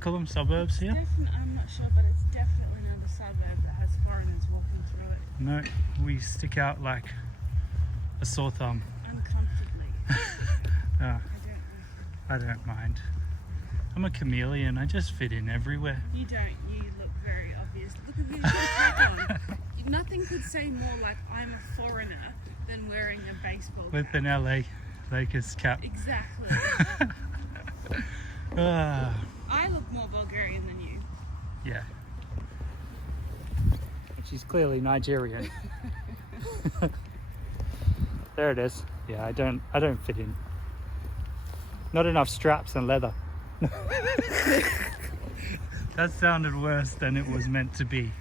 call them suburbs here? I'm not sure, but it's definitely not a suburb that has foreigners walking through it. No, we stick out like a sore thumb. Uncomfortably. Ah, I don't mind. I'm a chameleon, I just fit in everywhere. You don't, you look very obvious. Look at your hat on. Nothing could say more like I'm a foreigner than wearing a baseball cap. With an LA Lakers cap. Exactly. Ah, I look more Bulgarian than you. yeah. She's clearly Nigerian. There it is. Yeah, I don't fit in. Not enough straps and leather. That sounded worse than it was meant to be.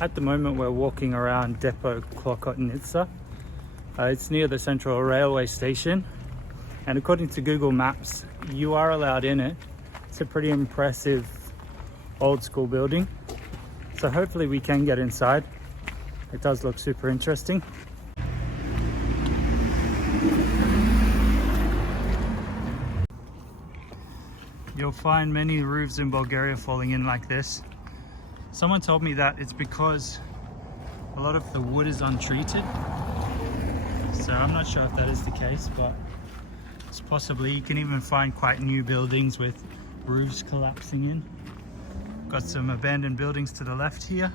At the moment we're walking around Depot Klokotnitsa. It's near the Central Railway Station, and according to Google Maps you are allowed in it. It's a pretty impressive old school building, so hopefully we can get inside. It does look super interesting. You'll find many roofs in Bulgaria falling in like this. Someone told me that it's because a lot of the wood is untreated. So I'm not sure if that is the case, but it's possibly. You can even find quite new buildings with roofs collapsing in. Got some abandoned buildings to the left here.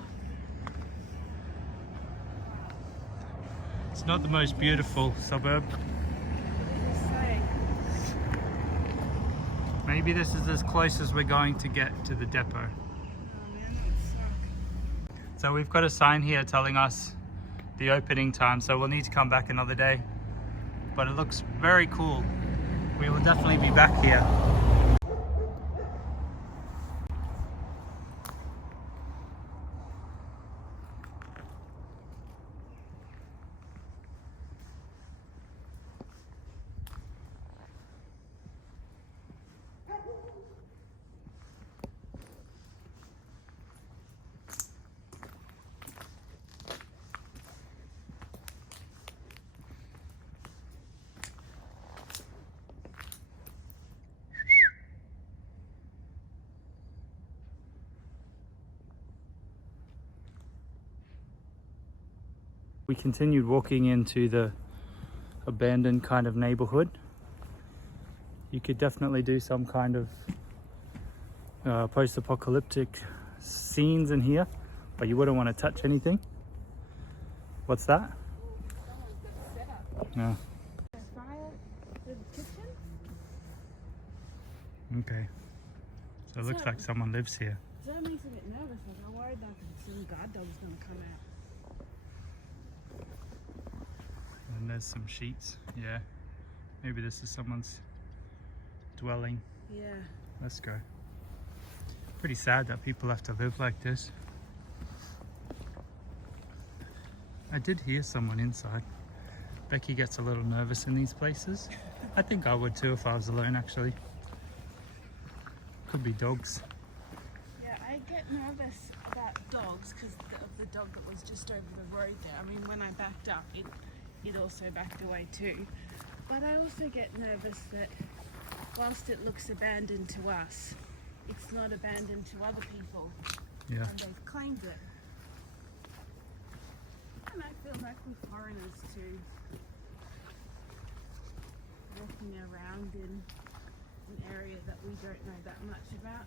It's not the most beautiful suburb. Maybe this is as close as we're going to get to the depot. Oh man, that would suck. So we've got a sign here telling us the opening time, so we'll need to come back another day. But it looks very cool. We will definitely be back here. We continued walking into the abandoned kind of neighborhood. You could definitely do some kind of post-apocalyptic scenes in here, but you wouldn't want to touch anything. What's that? Someone's got a setup. No. Fire, the kitchen. Okay. So it looks like someone lives here. So that makes me a bit nervous. Like I'm worried that some guard dog's gonna come out. And there's some sheets. Yeah. Maybe this is someone's dwelling. Yeah. Let's go. Pretty sad that people have to live like this. I did hear someone inside. Becky gets a little nervous in these places. I think I would too if I was alone, actually. Could be dogs. Yeah, I get nervous about dogs because of the dog that was just over the road there. I mean, when I backed up, it also backed away too. But I also get nervous that whilst it looks abandoned to us, it's not abandoned to other people. Yeah. And they've claimed it. And I feel like with foreigners too, walking around in an area that we don't know that much about.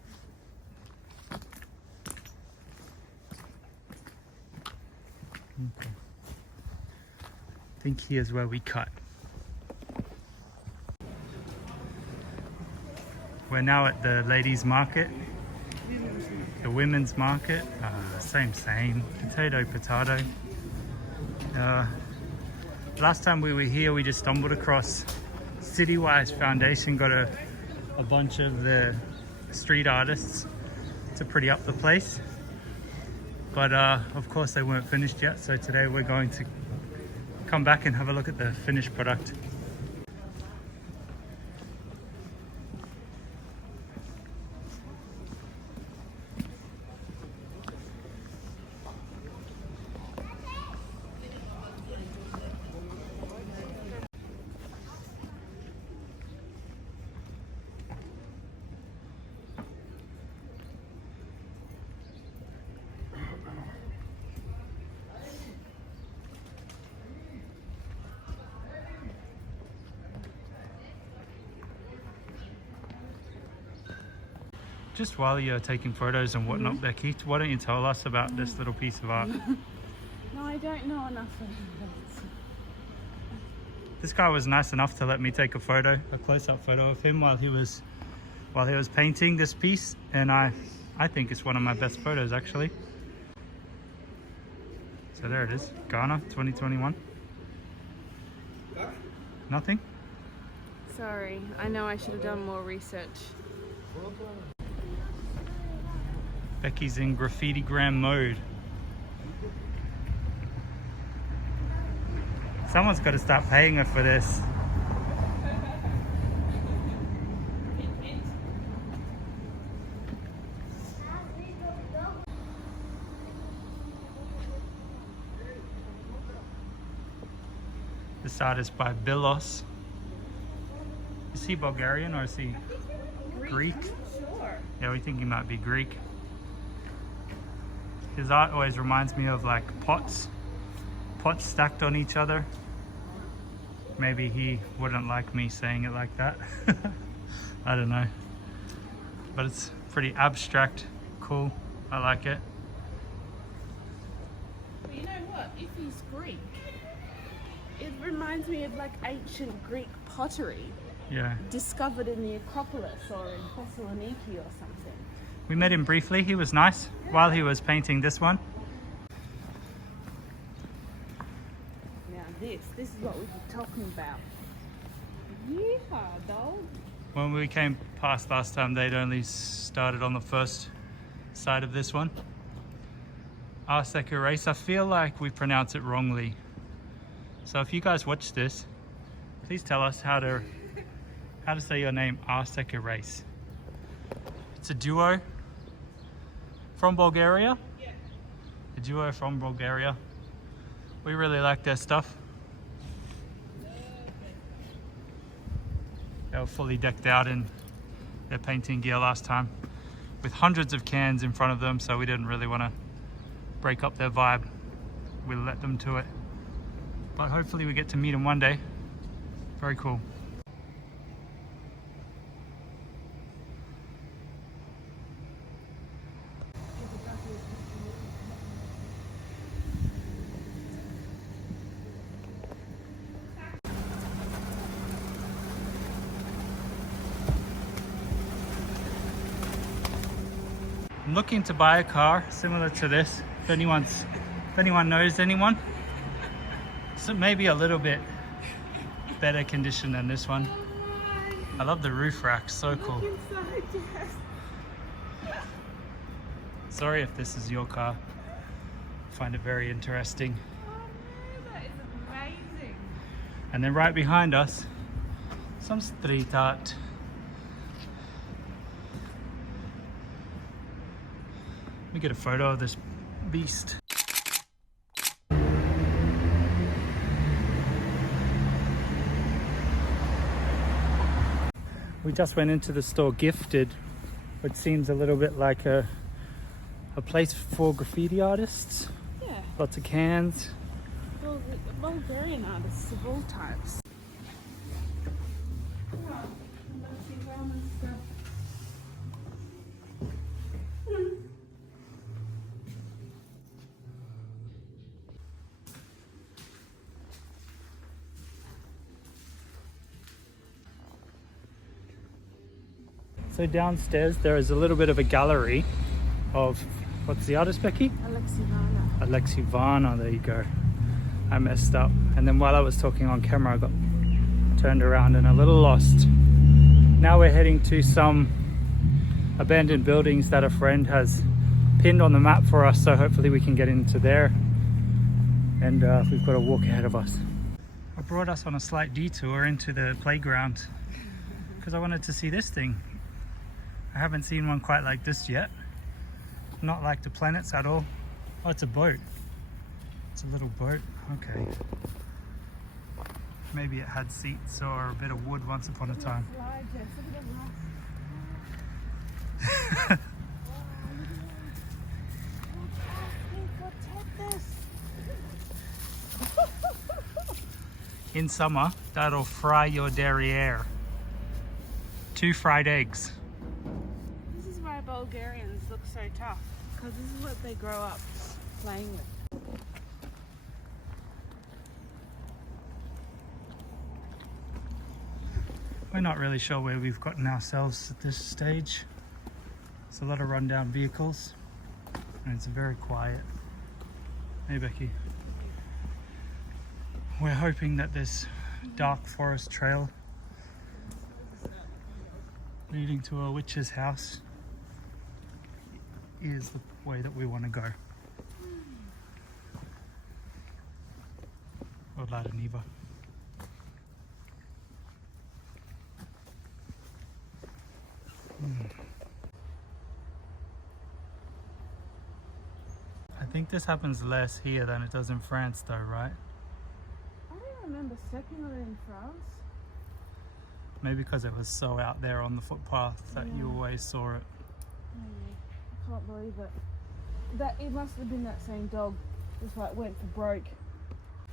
Okay. I think here's where we cut. We're now at the ladies' market, the women's market. Same, potato. Last time we were here, we just stumbled across Citywise Foundation, got a bunch of the street artists to pretty up the place. But of course they weren't finished yet, so today we're going to come back and have a look at the finished product. Just while you're taking photos and whatnot, Becky, why don't you tell us about this little piece of art? No, I don't know enough of it. This guy was nice enough to let me take a photo, a close-up photo of him while he was painting this piece, and I think it's one of my best photos actually. So there it is, Ghana 2021. Nothing? Sorry, I know I should have done more research. Becky's in graffiti-gram mode. Someone's got to start paying her for this. This art is by Bilos. Is he Bulgarian or is he Greek? Sure. Yeah, we think he might be Greek. His art always reminds me of like pots stacked on each other. Maybe he wouldn't like me saying it like that. I don't know. But it's pretty abstract, cool. I like it. But you know what? If he's Greek, it reminds me of like ancient Greek pottery. Yeah. Discovered in the Acropolis or in Thessaloniki or something. We met him briefly. He was nice while he was painting this one. Now this is what we were talking about. Yeehaw, dog. When we came past last time, they'd only started on the first side of this one. Arseka Race. I feel like we pronounce it wrongly. So if you guys watch this, please tell us how to say your name, Arseka Race. It's a duo from Bulgaria. Yeah. A duo from Bulgaria. We really like their stuff. They were fully decked out in their painting gear last time with hundreds of cans in front of them, so we didn't really want to break up their vibe. We'll let them to it. But hopefully we get to meet them one day. Very cool. I'm looking to buy a car similar to this. If anyone knows anyone, so maybe a little bit better condition than this one. I love the roof rack, so cool. Sorry if this is your car. I find it very interesting. Oh man, that is amazing. And then right behind us, some street art. Let me get a photo of this beast. We just went into the store Gifted, which seems a little bit like a place for graffiti artists. Yeah. Lots of cans. Well, Bulgarian artists of all types. So downstairs there is a little bit of a gallery of, what's the artist, Becky? Alexivana, there you go. I messed up. And then while I was talking on camera, I got turned around and a little lost. Now we're heading to some abandoned buildings that a friend has pinned on the map for us, so hopefully we can get into there. And we've got a walk ahead of us. I brought us on a slight detour into the playground because I wanted to see this thing. I haven't seen one quite like this yet. Not like the planets at all. Oh, it's a boat. It's a little boat. Okay. Maybe it had seats or a bit of wood once upon a time. In summer, that'll fry your derriere. 2 fried eggs. This is why so tough because this is what they grow up playing with. We're not really sure where we've gotten ourselves at this stage. There's a lot of rundown vehicles and it's very quiet. Hey Becky. We're hoping that this dark forest trail leading to a witch's house is the way that we want to go. Olá, Niva. I think this happens less here than it does in France though, right? I don't remember second it in France. Maybe because it was so out there on the footpath that you always saw it. Maybe. I can't believe it. That it must have been that same dog, just like went for broke.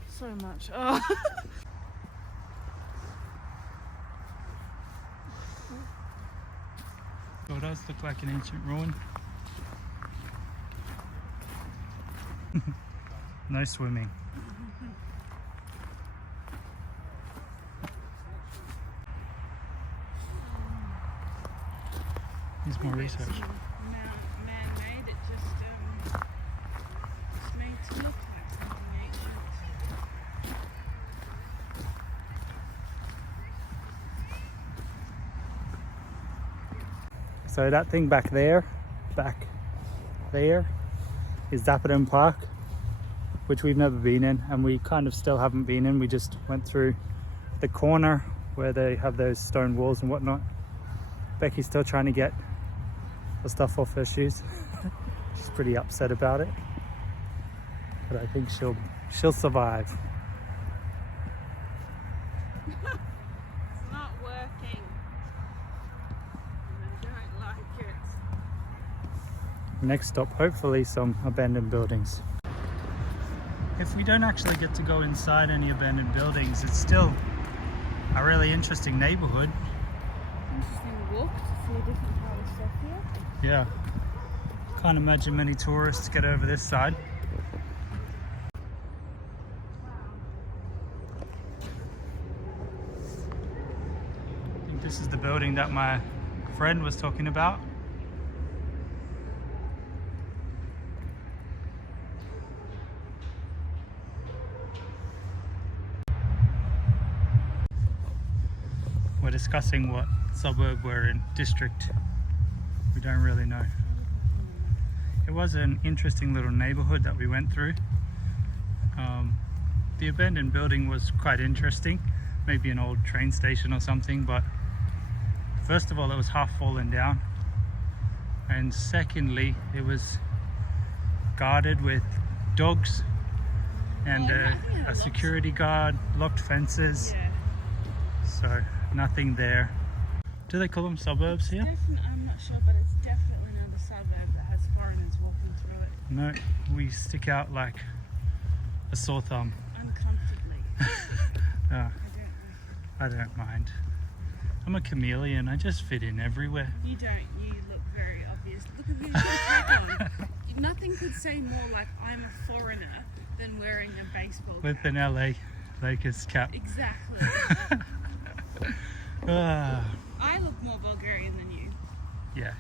So much. Oh. So it does look like an ancient ruin. No swimming. Needs more research. Man-made, it just made to look like something ancient. So that thing back there is Zappaden Park, which we've never been in, and we kind of still haven't been in. We just went through the corner where they have those stone walls and whatnot. Becky's still trying to get the stuff off her shoes. She's pretty upset about it, but I think she'll survive. It's not working. And I don't like it. Next stop, hopefully some abandoned buildings. If we don't actually get to go inside any abandoned buildings, it's still a really interesting neighborhood. Interesting walk to see a different part of Sofia. Yeah, can't imagine many tourists get over this side. I think this is the building that my friend was talking about. We're discussing what suburb we're in, district. We don't really know. It was an interesting little neighborhood that we went through. The abandoned building was quite interesting, maybe an old train station or something, but first of all it was half fallen down, and secondly it was guarded with dogs and a security guard, locked fences. Yeah. So nothing there. Do they call them suburbs here? I'm not sure, but it's definitely not a suburb that has foreigners walking through it. No, we stick out like a sore thumb. Uncomfortably. Oh, I don't mind. I'm a chameleon, I just fit in everywhere. You don't, you look very obvious. Look at your hat on. Nothing could say more like I'm a foreigner than wearing a baseball cap. With an LA Lakers cap. Exactly. I look more Bulgarian than you. Yeah.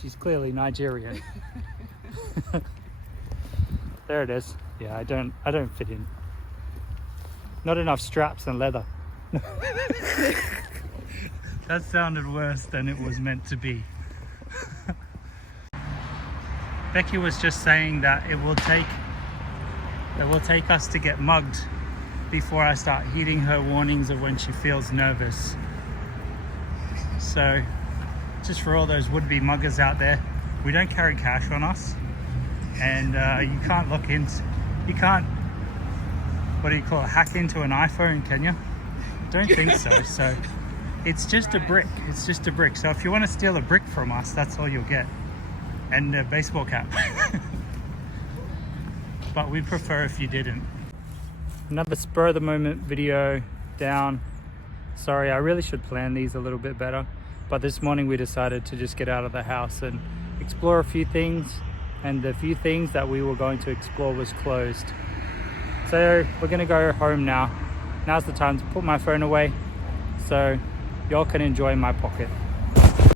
She's clearly Nigerian. There it is. Yeah, I don't fit in. Not enough straps and leather. That sounded worse than it was meant to be. Becky was just saying that it will take us to get mugged before I start heeding her warnings of when she feels nervous. So just for all those would-be muggers out there, we don't carry cash on us, and you can't what do you call it, hack into an iPhone, can you? Don't think so. So it's just a brick. It's just a brick. So if you want to steal a brick from us, that's all you'll get, and a baseball cap. But we'd prefer if you didn't. Another spur of the moment video down. Sorry, I really should plan these a little bit better. But this morning we decided to just get out of the house and explore a few things, and the few things that we were going to explore was closed. So we're gonna go home now. Now's the time to put my phone away so y'all can enjoy my pocket.